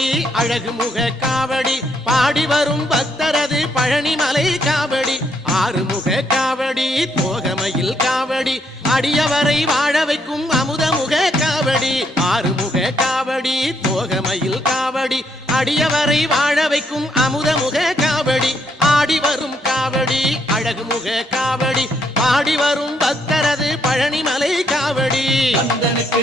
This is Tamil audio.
காவடி அழகு முக காவடி பாடி வரும் பக்தரது பழனிமலை காவடி ஆறுமுக காவடி தோகமையில் காவடி அடியவரை வாழ வைக்கும் அமுதமுக காவடி ஆறுமுக காவடி தோகமையில் காவடி அடியவரை வாழ வைக்கும் அமுதமுக காவடி ஆடி வரும் காவடி அழகு முக காவடி பாடி வரும் பக்தரது பழனிமலை காவடி கந்தனுக்கு